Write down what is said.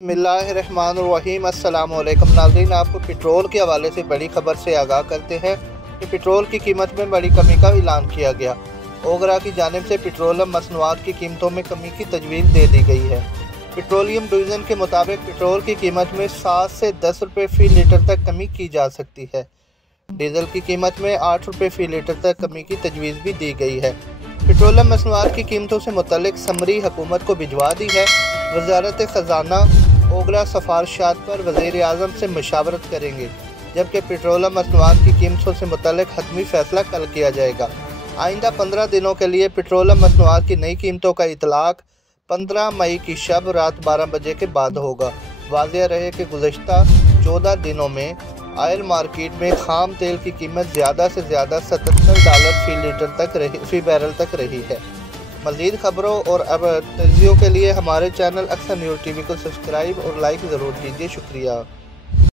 बिस्मिल्लाहिर्रहमानिर्रहीम। अस्सलामुअलैकुम नाज़रीन, आपको पेट्रोल के हवाले से बड़ी खबर से आगाह करते हैं कि पेट्रोल की कीमत में बड़ी कमी का ऐलान किया गया। ओगरा की जानिब से पेट्रोलियम मसनूआत की कीमतों में कमी की तजवीज़ दे दी गई है। पेट्रोलियम डिवीज़न के मुताबिक पेट्रोल की कीमत में 7 से 10 रुपये फ़ी लीटर तक कमी की जा सकती है। डीज़ल की कीमत में 8 रुपये फ़ी लीटर तक कमी की तजवीज़ भी दी गई है। पेट्रोलियम मसनूआत की कीमतों से मुतल्लिक समरी हुकूमत को भिजवा दी है। वज़ारत ख़ज़ाना ओगरा सिफारिशात पर वज़ीर आज़म से मशावरत करेंगे, जबकि पेट्रोलियम मसनूआत की कीमतों से मुतल्लिक हतमी फ़ैसला कल किया जाएगा। आइंदा 15 दिनों के लिए पेट्रोलियम मसनूआत की नई कीमतों का इतलाक़ 15 मई की शब रात 12 बजे के बाद होगा। वाज़ेह रहे कि गुज़श्ता 14 दिनों में ऑयल मार्केट में खाम तेल की कीमत ज़्यादा से ज़्यादा $77 फ़ी लीटर तक फ़ी बैरल तक रही है। मज़ीद ख़बरों और अपडेट्स के लिए हमारे चैनल अक्सर न्यूज़ टीवी को सब्सक्राइब और लाइक ज़रूर कीजिए। शुक्रिया।